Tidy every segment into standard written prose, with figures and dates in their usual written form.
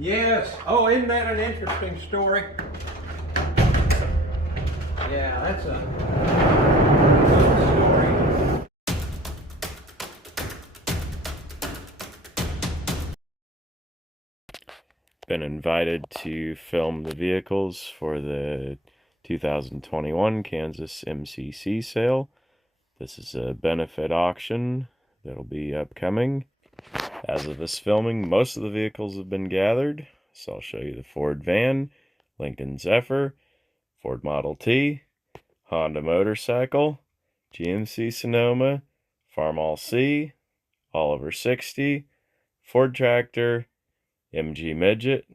Yes. Oh, isn't that an interesting story? Yeah, that's a good story. Been invited to film the vehicles for the 2021 Kansas MCC sale. This is a benefit auction that'll be upcoming. As of this filming, most of the vehicles have been gathered, so I'll show you the Ford van, Lincoln Zephyr, Ford Model T, Honda motorcycle, GMC Sonoma, Farmall C, Oliver 60, Ford tractor, MG Midget,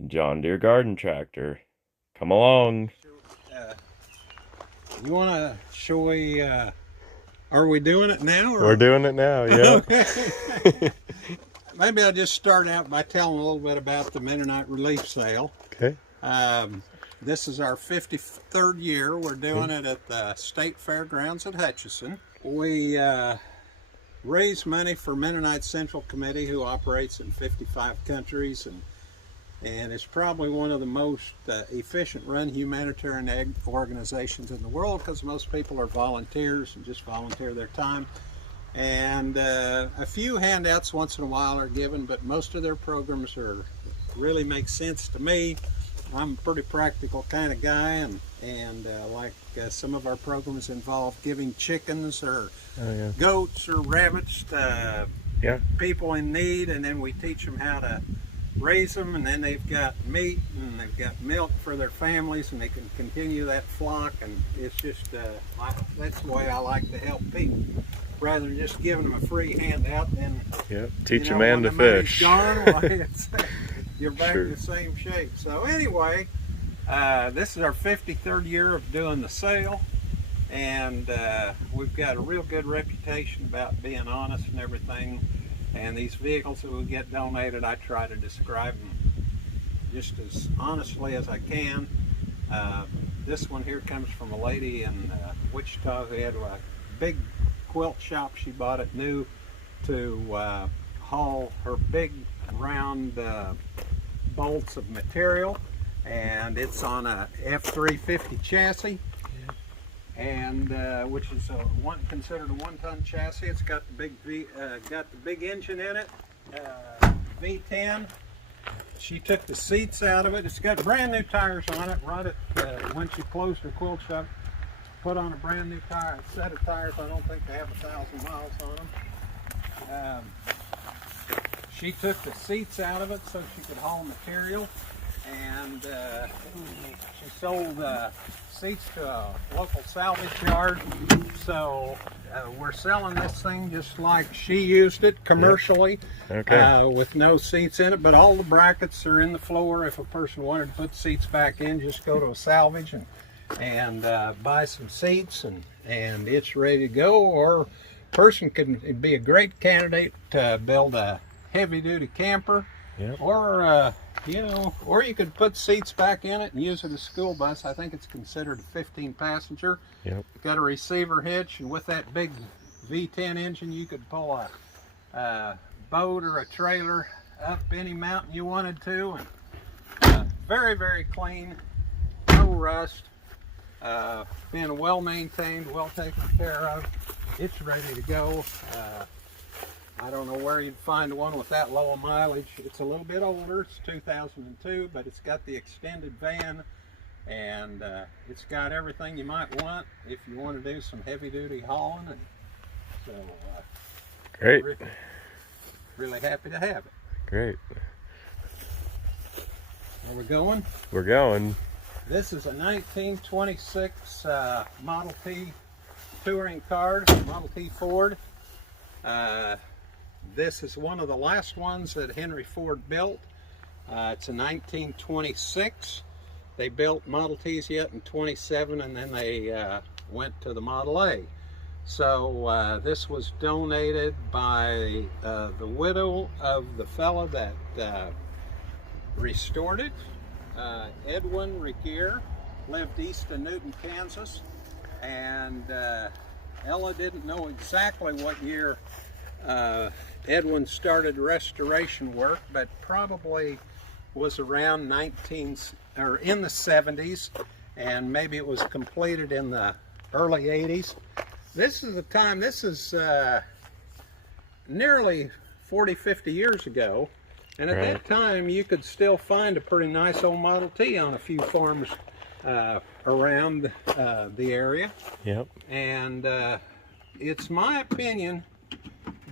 and John Deere garden tractor. Come along. You want to show are we doing it now? Or? We're doing it now, yeah. Okay. Maybe I'll just start out by telling a little bit about the Mennonite Relief Sale. Okay. This is our 53rd year. We're doing it at the State Fairgrounds at Hutchinson. We raise money for Mennonite Central Committee, who operates in 55 countries, and it's probably one of the most efficient run humanitarian organizations in the world, because most people are volunteers and just volunteer their time. And a few handouts once in a while are given, but most of their programs really make sense to me. I'm a pretty practical kind of guy, and some of our programs involve giving chickens or goats or rabbits to people in need, and then we teach them how to raise them, and then they've got meat and they've got milk for their families, and they can continue that flock. And it's just that's the way I like to help people, rather than just giving them a free handout. Then teach a man to fish. Gone, well, you're back in the same shape. So anyway, this is our 53rd year of doing the sale, and we've got a real good reputation about being honest and everything. And these vehicles that we get donated, I try to describe them just as honestly as I can. This one here comes from a lady in Wichita who had a big quilt shop. She bought it new to haul her big round bolts of material, and it's on a F350 chassis, and which is considered a 1-ton chassis. It's got the big engine in it, V10. She took the seats out of it. It's got brand new tires on it. Right at when she closed her quilt shop, put on a brand new set of tires. I don't think they have 1,000 miles on them. She took the seats out of it so she could haul material, and she sold seats to a local salvage yard. So we're selling this thing just like she used it commercially, with no seats in it, but all the brackets are in the floor. If a person wanted to put seats back in, just go to a salvage and buy some seats, and it's ready to go. Or a person could be a great candidate to build a heavy-duty camper, or or you could put seats back in it and use it as a school bus. I think it's considered a 15-passenger. Got a receiver hitch, and with that big V10 engine, you could pull a boat or a trailer up any mountain you wanted to. And very, very clean, no rust, being well maintained, well taken care of. It's ready to go. I don't know where you'd find one with that low mileage. It's a little bit older. It's 2002, but it's got the extended van, and it's got everything you might want if you want to do some heavy-duty hauling. And so, great. Really happy to have it. Great. Are we going? We're going. This is a 1926 Model T touring car, Model T Ford. This is one of the last ones that Henry Ford built. It's a 1926. They built Model Ts yet in 27, and then they went to the Model A. So this was donated by the widow of the fellow that restored it. Edwin Regier lived east of Newton, Kansas, and Ella didn't know exactly what year Edwin started restoration work, but probably was around in the 70s, and maybe it was completed in the early 80s. This is the time, this is nearly 40-50 years ago, and at that time you could still find a pretty nice old Model T on a few farms around the area. Yep. And it's my opinion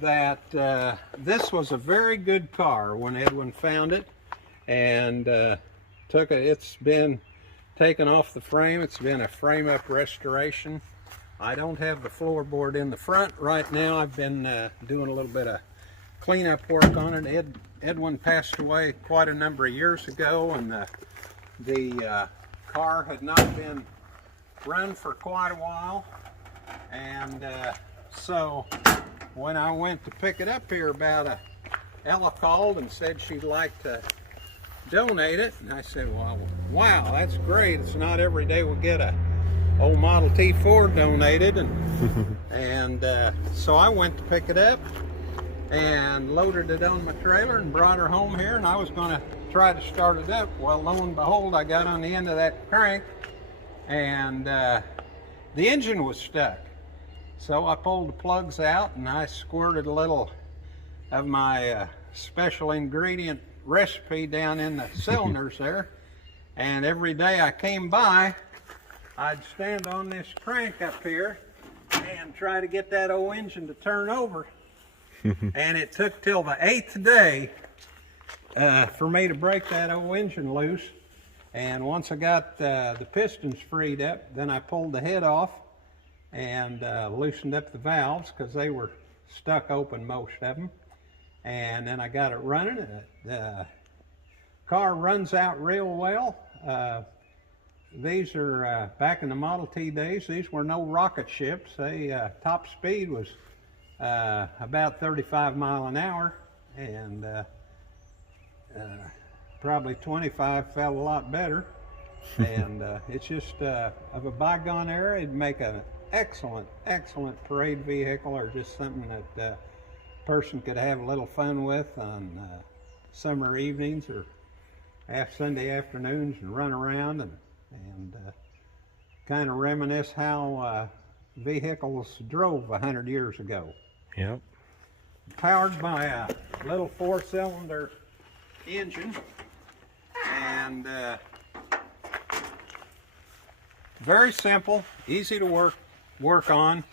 that this was a very good car when Edwin found it, and it's been taken off the frame. It's been a frame-up restoration. I don't have the floorboard in the front right now. I've been doing a little bit of cleanup work on it. Edwin passed away quite a number of years ago, and the car had not been run for quite a while, and so when I went to pick it up here, Ella called and said she'd like to donate it, and I said, well, wow, that's great. It's not every day we'll get a old Model T Ford donated, and so I went to pick it up and loaded it on my trailer and brought her home here, and I was going to try to start it up. Well, lo and behold, I got on the end of that crank, and the engine was stuck. So I pulled the plugs out, and I squirted a little of my special ingredient recipe down in the cylinders there, and every day I came by, I'd stand on this crank up here and try to get that old engine to turn over. And it took till the 8th day for me to break that old engine loose. And once I got the pistons freed up, then I pulled the head off and loosened up the valves because they were stuck open, most of them. And then I got it running, and the car runs out real well. These are back in the Model T days. These were no rocket ships. They top speed was about 35 miles an hour, and probably 25 felt a lot better. And it's just of a bygone era. It'd make an excellent parade vehicle, or just something that a person could have a little fun with on summer evenings or Sunday afternoons, and run around and kind of reminisce how vehicles drove 100 years ago. Yep. Powered by a little 4-cylinder engine, and very simple, easy to work on.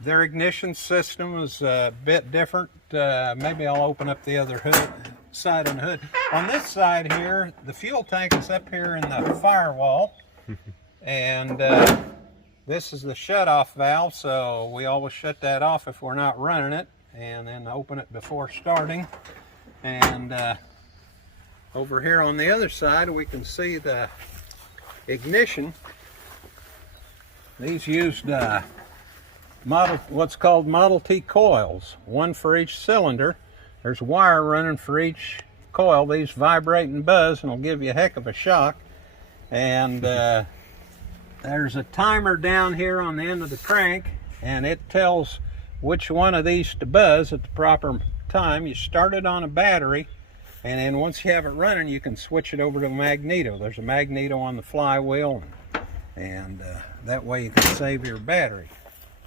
Their ignition system is a bit different. Maybe I'll open up the other side on the hood. On this side here, the fuel tank is up here in the firewall, and this is the shut-off valve, so we always shut that off if we're not running it, and then open it before starting. And over here on the other side, we can see the ignition. These used what's called Model T coils, one for each cylinder. There's wire running for each coil. These vibrate and buzz, and will give you a heck of a shock. And there's a timer down here on the end of the crank, and it tells which one of these to buzz at the proper time. You start it on a battery, and then once you have it running, you can switch it over to a magneto. There's a magneto on the flywheel, and that way you can save your battery.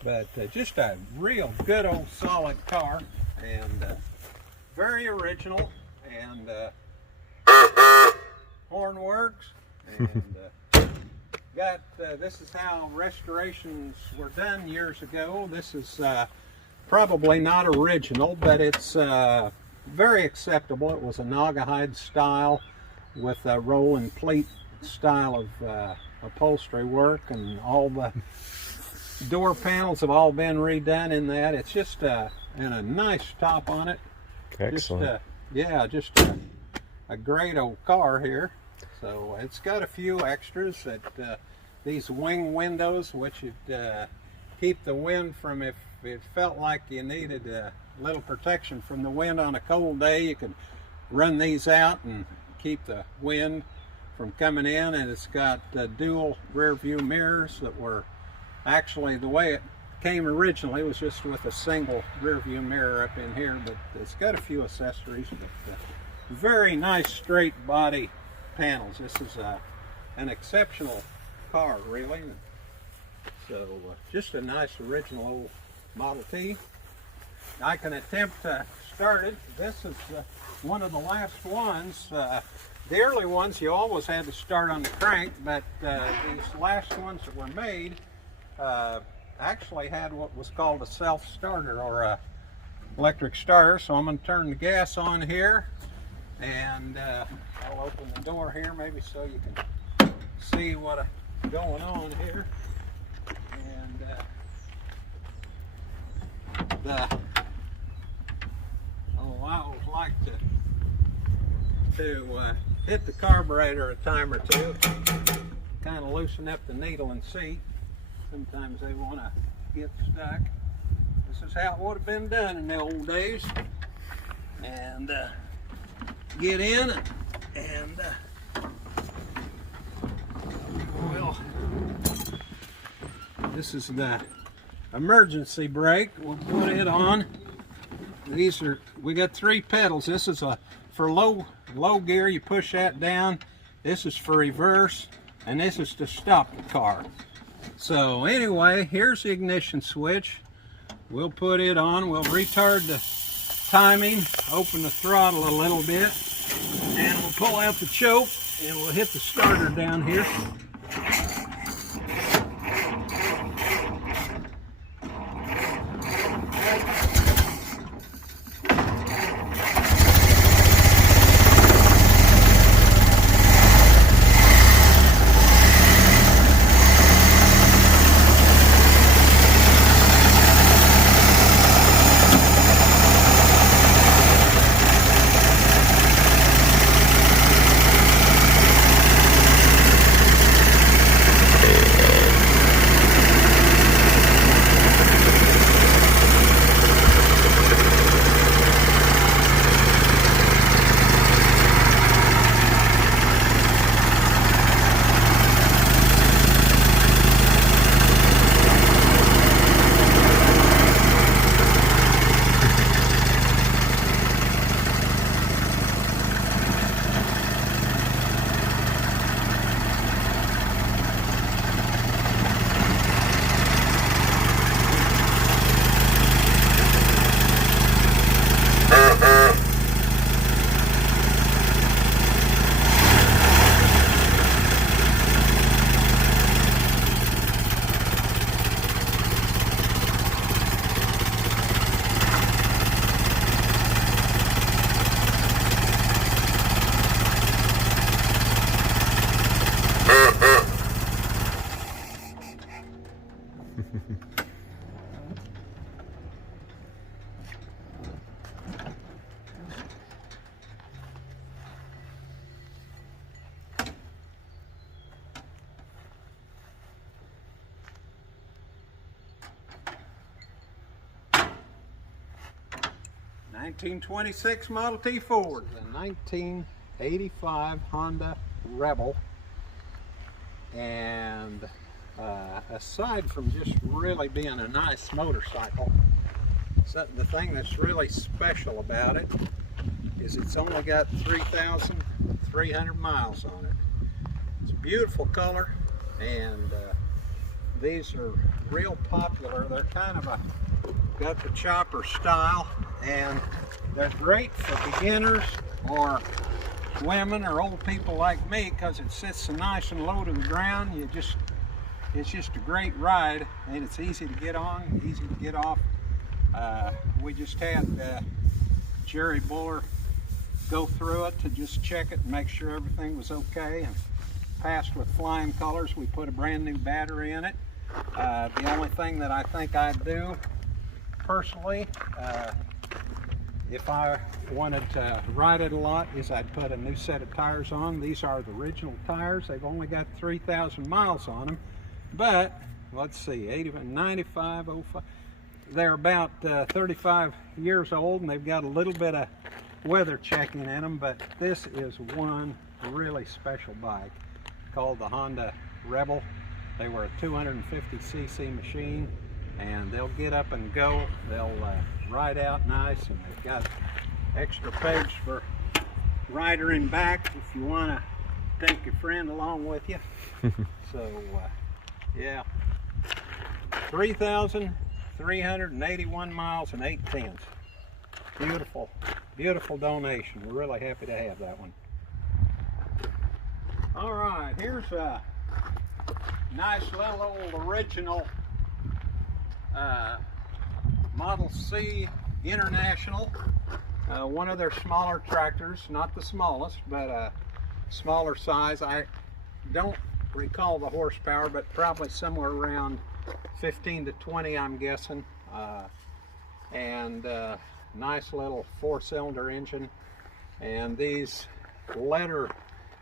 But just a real good old solid car, and very original, and horn works, and this is how restorations were done years ago. This is probably not original, but it's very acceptable. It was a Naugahyde style with a roll and pleat style of upholstery work, and all the door panels have all been redone in that. It's just and a nice top on it. Excellent. Just a great old car here. So it's got a few extras. That these wing windows, which would keep the wind from, if it felt like you needed a little protection from the wind on a cold day, you could run these out and keep the wind from coming in. And it's got dual rear view mirrors that were actually, the way it came originally was just with a single rear view mirror up in here, but it's got a few accessories. But very nice straight body panels. This is an exceptional car, really. So just a nice original old Model T. I can attempt to start it. This is one of the last ones. The early ones you always had to start on the crank, but these last ones that were made actually had what was called a self-starter, or a electric starter. So I'm going to turn the gas on here, and I'll open the door here maybe so you can see what's going on here. And I always like to hit the carburetor a time or two, kind of loosen up the needle and seat. Sometimes they want to get stuck. This is how it would have been done in the old days. And get in, and this is the emergency brake. We'll put it on. We got 3 pedals. This is for low gear. You push that down. This is for reverse, and this is to stop the car. So anyway, here's the ignition switch. We'll put it on. We'll retard the timing, open the throttle a little bit, and we'll pull out the choke, and we'll hit the starter down here. '26 Model T Ford, the 1985 Honda Rebel, and aside from just really being a nice motorcycle, the thing that's really special about it is it's only got 3,300 miles on it. It's a beautiful color, and these are real popular. They're kind of got the chopper style, and they're great for beginners or women or old people like me, because it sits so nice and low to the ground. It's just a great ride, and it's easy to get on, easy to get off. We just had Jerry Buller go through it to just check it and make sure everything was okay, and passed with flying colors. We put a brand new battery in it. The only thing that I think I'd do personally, if I wanted to ride it a lot, is I'd put a new set of tires on. These are the original tires. They've only got 3,000 miles on them, but let's see, 95, 05. They're about 35 years old, and they've got a little bit of weather checking in them. But this is one really special bike called the Honda Rebel. They were a 250cc machine, and they'll get up and go. They'll ride out nice, and they've got extra pegs for rider in back if you want to take your friend along with you. So yeah, 3,381 miles and 8/10. Beautiful, beautiful donation. We're really happy to have that one. All right, here's a nice little old original Model C International. One of their smaller tractors, not the smallest, but a smaller size. I don't recall the horsepower, but probably somewhere around 15 to 20, I'm guessing. And nice little 4-cylinder engine. And these letter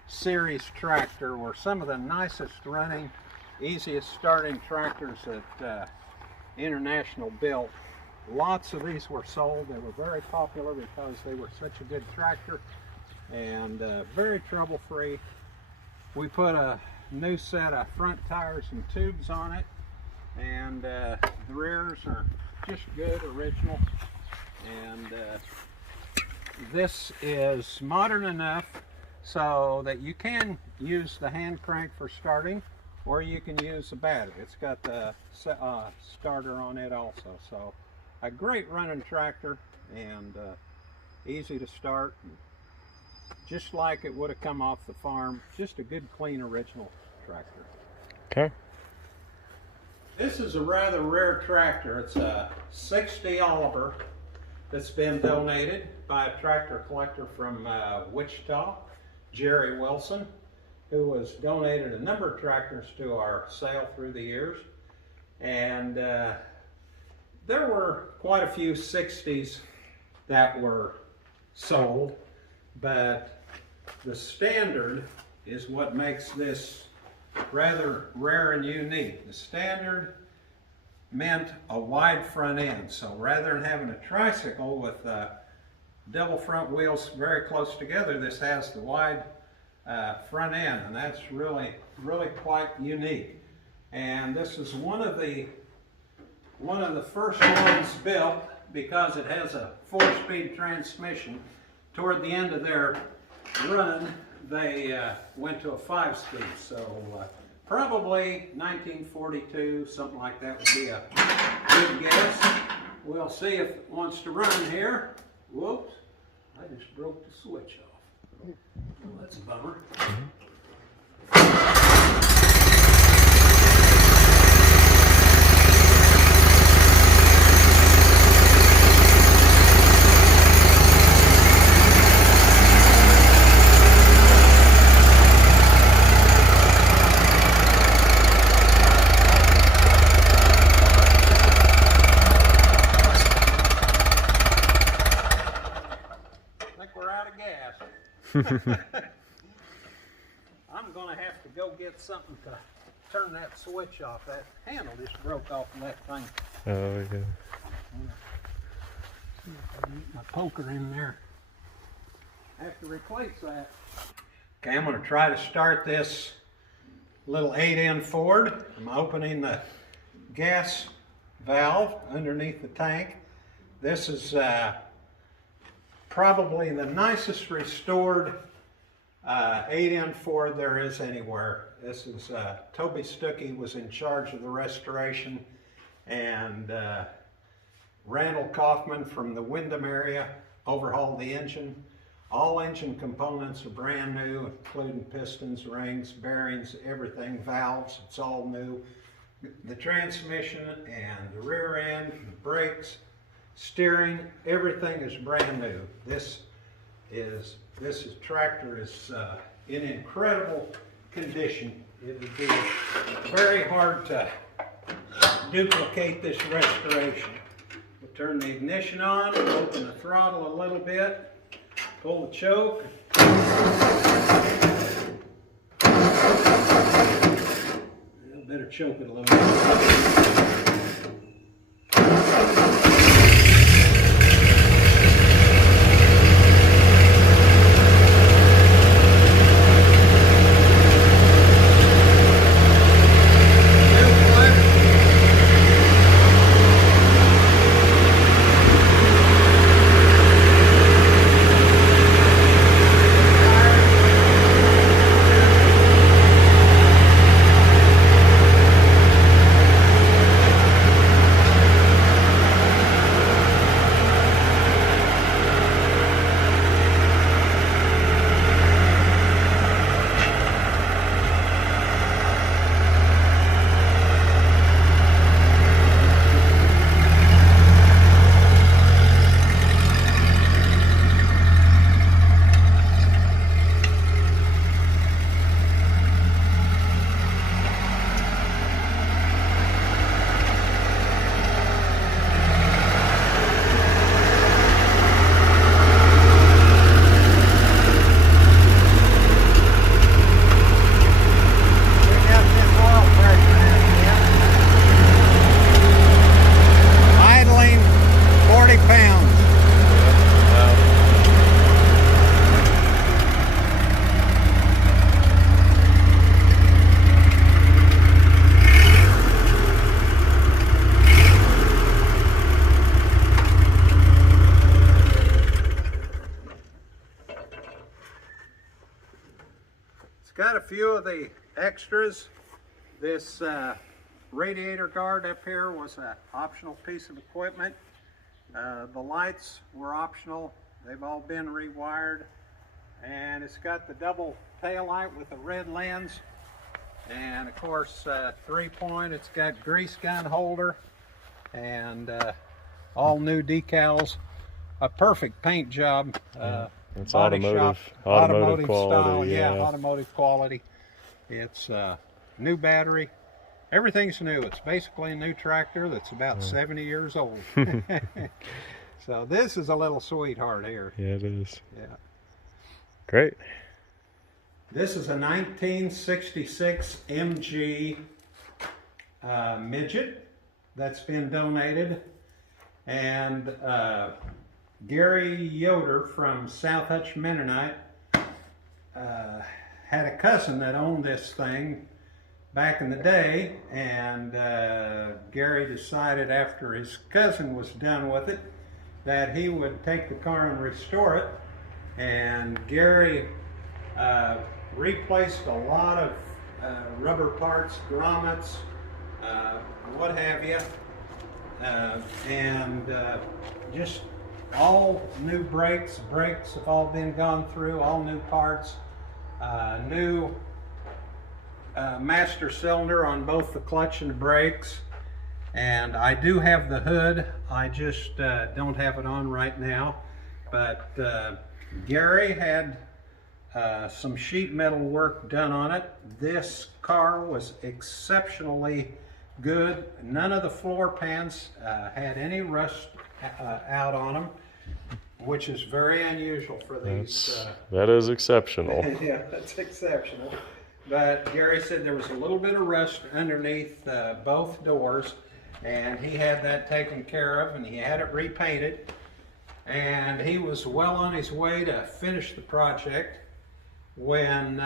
series tractor were some of the nicest running, easiest starting tractors that International built. Lots of these were sold. They were very popular because they were such a good tractor and very trouble-free. We put a new set of front tires and tubes on it, and the rears are just good, original. And this is modern enough so that you can use the hand crank for starting, or you can use the battery. It's got the starter on it also. So a great running tractor, and easy to start, just like it would have come off the farm. Just a good, clean, original tractor. Okay. This is a rather rare tractor. It's a 60 Oliver that's been donated by a tractor collector from Wichita, Jerry Wilson, who has donated a number of tractors to our sale through the years. And there were quite a few 60s that were sold, but the standard is what makes this rather rare and unique. The standard meant a wide front end, so rather than having a tricycle with double front wheels very close together, this has the wide front end, and that's really quite unique. And this is one of the first ones built because it has a 4-speed transmission. Toward the end of their run, they went to a 5-speed. So probably 1942, something like that would be a good guess. We'll see if it wants to run here. Whoops, I just broke the switch off. Well, that's a bummer. I'm going to have to go get something to turn that switch off. That handle just broke off of that thing. Oh, yeah. See if I can get my poker in there. I have to replace that. Okay, I'm going to try to start this little 8N Ford. I'm opening the gas valve underneath the tank. This is probably the nicest restored 8N Ford there is anywhere. This is Toby Stuckey was in charge of the restoration, and Randall Kaufman from the Windham area overhauled the engine. All engine components are brand new, including pistons, rings, bearings, everything, valves, it's all new. The transmission and the rear end, the brakes, steering, everything is brand new. This tractor is in incredible condition. It would be very hard to duplicate this restoration. We'll turn the ignition on, open the throttle a little bit, pull the choke. Better choke it a little bit. got a few of the extras. This radiator guard up here was an optional piece of equipment. The lights were optional. They've all been rewired. And it's got the double tail light with a red lens. And of course, 3-point, it's got grease gun holder and all new decals. A perfect paint job. It's body automotive shop, quality. style, yeah, automotive quality. It's new battery. Everything's new. It's basically a new tractor that's about 70 years old. So this is a little sweetheart here. Yeah, it is. Yeah. Great. This is a 1966 MG Midget that's been donated. And Gary Yoder from South Hutch Mennonite had a cousin that owned this thing back in the day, and Gary decided after his cousin was done with it that he would take the car and restore it. And Gary replaced a lot of rubber parts, grommets, what have you, and just all new brakes. Brakes have all been gone through, all new parts, new master cylinder on both the clutch and the brakes. And I do have the hood, I just don't have it on right now. But Gary had some sheet metal work done on it. This car was exceptionally good. None of the floor pans had any rust out on them, which is very unusual for these. That is exceptional. Yeah, that's exceptional. But Gary said there was a little bit of rust underneath both doors, and he had that taken care of, and he had it repainted. And he was well on his way to finish the project when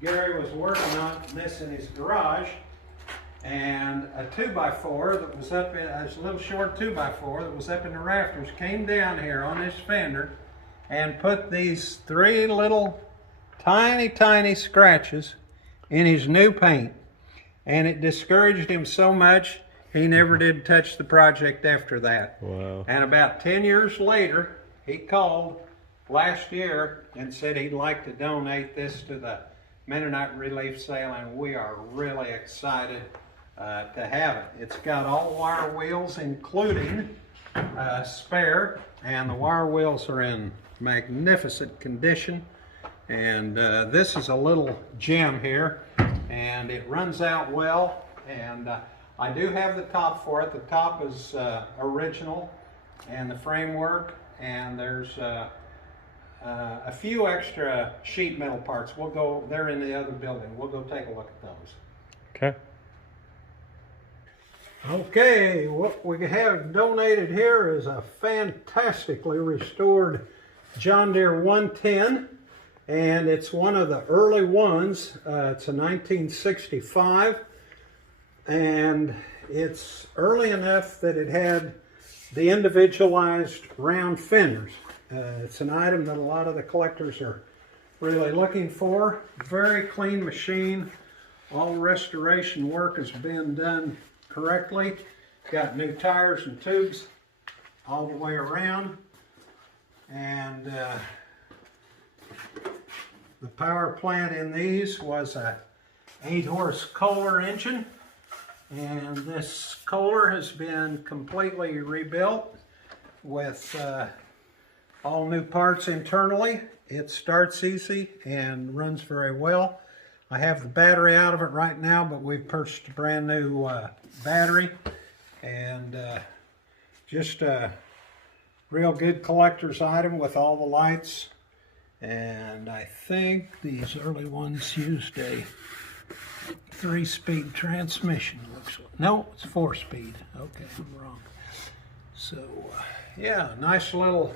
Gary was working on this in his garage, and a 2x4 that was up in, a little short 2x4 that was up in the rafters came down here on this fender and put these 3 little tiny scratches in his new paint. And it discouraged him so much, he never did touch the project after that. Wow. And about 10 years later, he called last year and said he'd like to donate this to the Mennonite Relief Sale, and we are really excited to have it. It's got all wire wheels, including spare, and the wire wheels are in magnificent condition. And this is a little gem here, and it runs out well. And I do have the top for it. The top is original, and the framework, and there's a few extra sheet metal parts. We'll go, they're in the other building. We'll go take a look at those. Okay. Okay, what we have donated here is a fantastically restored John Deere 110, and it's one of the early ones. It's a 1965, and it's early enough that it had the individualized round fenders. It's an item that a lot of the collectors are really looking for. Very clean machine. All restoration work has been done correctly. Got new tires and tubes all the way around. And the power plant in these was a 8-horse Kohler engine. And this Kohler has been completely rebuilt with all new parts internally. It starts easy and runs very well. I have the battery out of it right now, but we've purchased a brand new battery, and just a real good collector's item with all the lights. And I think these early ones used a 3-speed transmission. No, it's 4-speed. Okay, I'm wrong. So yeah, nice little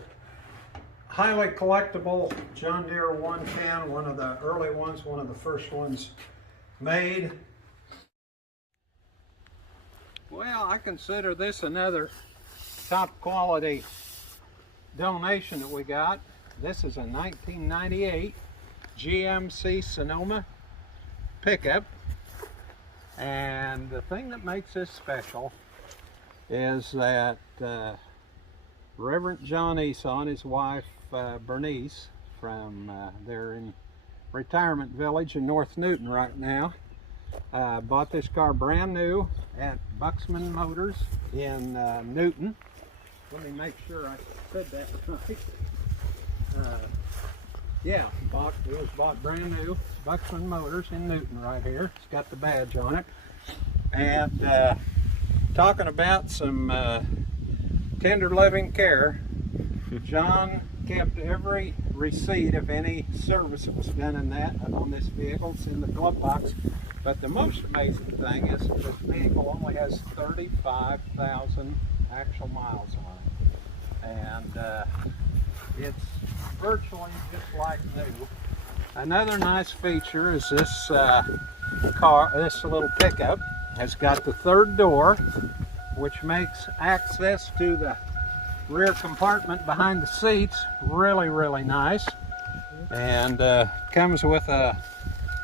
highly collectible John Deere 110, one of the early ones, one of the first ones made. Well, I consider this another top quality donation that we got. This is a 1998 GMC Sonoma pickup. And the thing that makes this special is that Reverend John Esau and his wife Bernice, from they're in Retirement Village in North Newton right now, bought this car brand new at Buxman Motors in Newton. Let me make sure I said that right. Yeah, it was bought brand new. Buxman Motors in Newton right here. It's got the badge on it. And talking about some tender loving care, John kept every receipt of any service that was done on this vehicle. It's in the glove box. But the most amazing thing is this vehicle only has 35,000 actual miles on it. And it's virtually just like new. Another nice feature is this this little pickup has got the third door, which makes access to the rear compartment behind the seats really, really nice. And comes with a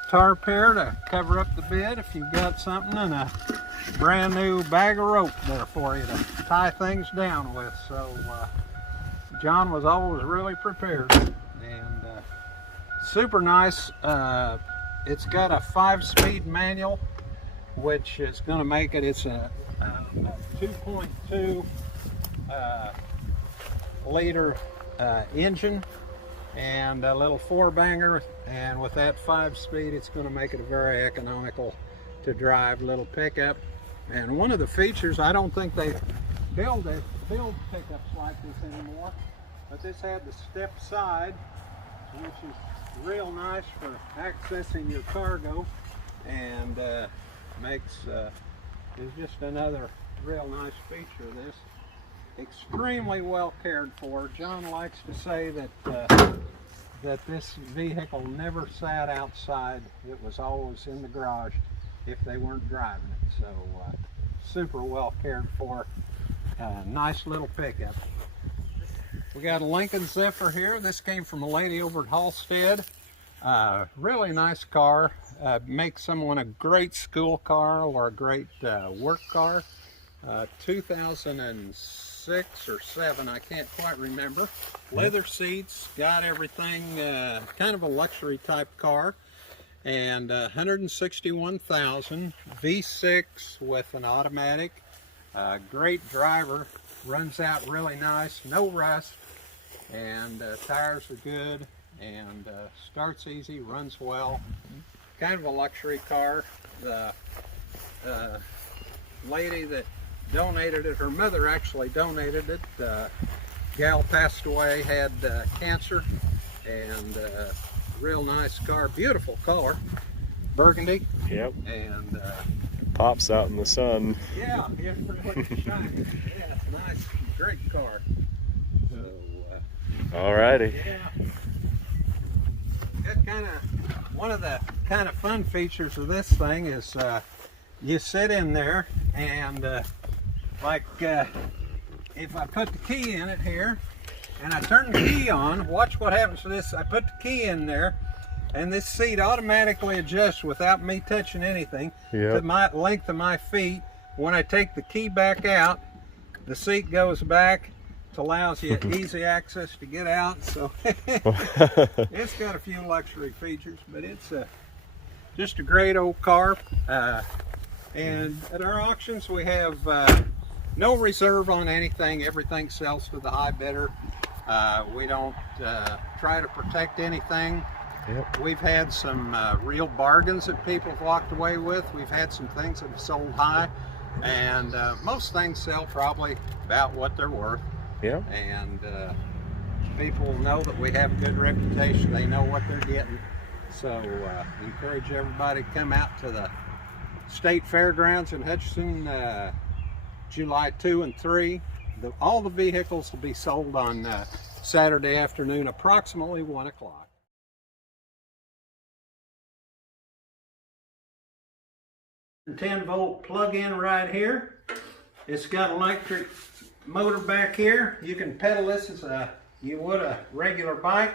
tarp here to cover up the bed if you've got something, and a brand new bag of rope there for you to tie things down with. So John was always really prepared, and super nice. It's got a 5-speed manual, which is going to make it, it's a 2.2 liter engine and a little 4-banger, and with that 5-speed it's going to make it a very economical to drive little pickup. And one of the features, I don't think they build pickups like this anymore, but this had the step side, which is real nice for accessing your cargo, and is just another real nice feature of this. Extremely well cared for. John likes to say that that this vehicle never sat outside. It was always in the garage if they weren't driving it. So super well cared for. Nice little pickup. We got a Lincoln Zephyr here. This came from a lady over at Halstead. Really nice car. Makes someone a great school car or a great work car. 2006 or 7, I can't quite remember. Leather seats, got everything, kind of a luxury type car. And 161,000, V6 with an automatic. Great driver, runs out really nice, no rust, and tires are good, and starts easy, runs well. Kind of a luxury car. The lady that donated it, her mother actually donated it. Gal passed away, had cancer, and real nice car, beautiful color, burgundy. Yep. And pops out in the sun. Yeah, it really shines. Yeah, it's nice, great car. So, alrighty. Yeah. That one of the kind of fun features of this thing is you sit in there and if I put the key in it here and I turn the key on, watch what happens to this. I put the key in there and this seat automatically adjusts without me touching anything to my length of my feet. When I take the key back out, the seat goes back. It allows you easy access to get out. So it's got a few luxury features, but it's just a great old car. And at our auctions we have no reserve on anything. Everything sells to the high bidder. We don't try to protect anything. Yep. We've had some real bargains that people have walked away with. We've had some things that have sold high, and most things sell probably about what they're worth. Yeah. And people know that we have a good reputation. They know what they're getting. So encourage everybody to come out to the State Fairgrounds in Hutchinson, July 2 and 3. All the vehicles will be sold on Saturday afternoon, approximately 1 o'clock. 10-volt plug-in right here. It's got an electric motor back here. You can pedal this as you would a regular bike.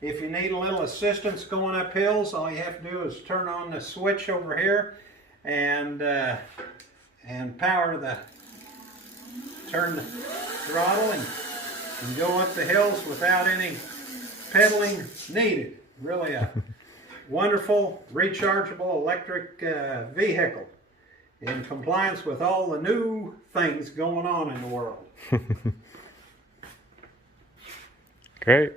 If you need a little assistance going up hills, all you have to do is turn on the switch over here and turn the throttle and go up the hills without any pedaling needed. Really a wonderful rechargeable electric vehicle in compliance with all the new things going on in the world. Great.